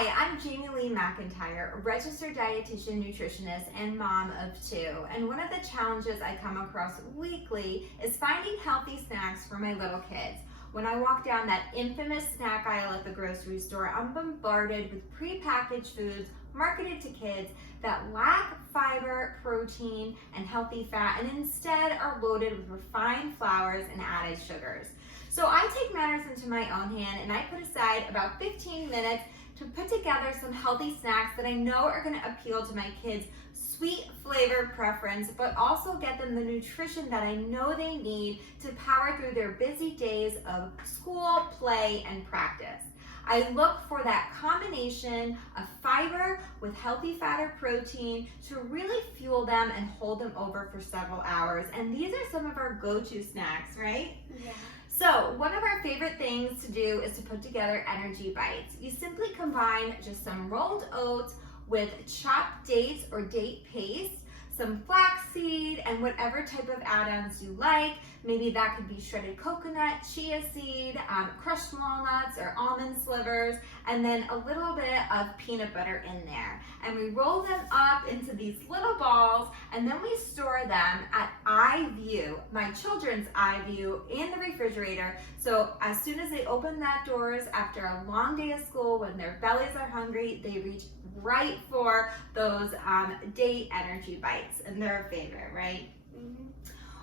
Hi, I'm Jamie Lee McIntyre, a registered dietitian, nutritionist, and mom of two. And one of the challenges I come across weekly is finding healthy snacks for my little kids. When I walk down that infamous snack aisle at the grocery store, I'm bombarded with prepackaged foods marketed to kids that lack fiber, protein, and healthy fat, and instead are loaded with refined flours and added sugars. So I take matters into my own hand and I put aside about 15 minutes to put together some healthy snacks that I know are going to appeal to my kids' sweet flavor preference, but also get them the nutrition that I know they need to power through their busy days of school, play, and practice. I look for that combination of fiber with healthy fat or protein to really fuel them and hold them over for several hours. And these are some of our go-to snacks, right? Yeah. So one of our favorite things to do is to put together energy bites. You simply combine just some rolled oats with chopped dates or date paste, some flaxseed, and whatever type of add-ons you like. Maybe that could be shredded coconut, chia seed, crushed walnuts, or almond slivers, and then a little bit of peanut butter in there. And we roll them up into these little balls, and then we store them at eye view, my children's eye view, in the refrigerator. So as soon as they open that doors after a long day of school, when their bellies are hungry, they reach right for those date energy bites, and they're a favorite, right? Mm-hmm.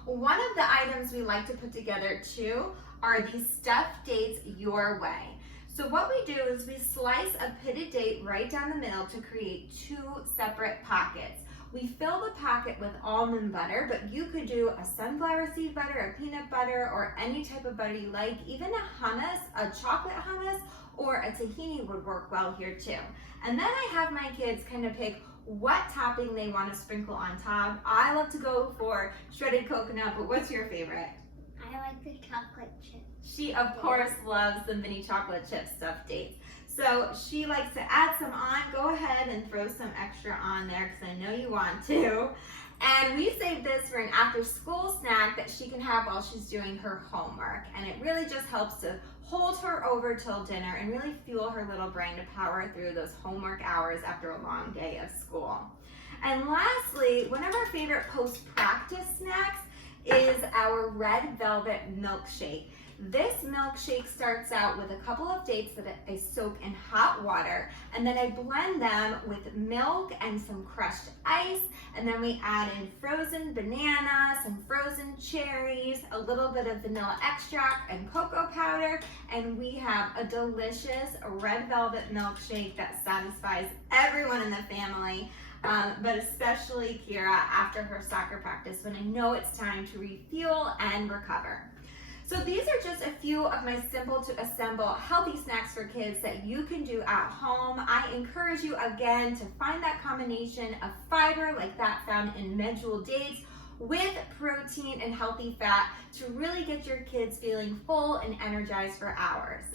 One of the items we like to put together too are these stuffed dates your way. So what we do is we slice a pitted date right down the middle to create two separate pockets. We fill the pocket with almond butter, but you could do a sunflower seed butter, a peanut butter, or any type of butter you like. Even a hummus, a chocolate hummus, or a tahini would work well here too. And then I have my kids kind of pick what topping they want to sprinkle on top. I love to go for shredded coconut, but what's your favorite? I like the chocolate chip. She, of course, loves the mini chocolate chip stuffed dates. So she likes to add some on. Go ahead and throw some extra on there because I know you want to. And we saved this for an after-school snack that she can have while she's doing her homework. And it really just helps to hold her over till dinner and really fuel her little brain to power through those homework hours after a long day of school. And lastly, one of our favorite post-practice snacks is our red velvet milkshake. This milkshake starts out with a couple of dates that I soak in hot water, and then I blend them with milk and some crushed ice, and then we add in frozen bananas, some frozen cherries, a little bit of vanilla extract and cocoa powder, and we have a delicious red velvet milkshake that satisfies everyone in the family. But especially Kira after her soccer practice when I know it's time to refuel and recover. So these are just a few of my simple to assemble healthy snacks for kids that you can do at home. I encourage you again to find that combination of fiber like that found in Medjool dates with protein and healthy fat to really get your kids feeling full and energized for hours.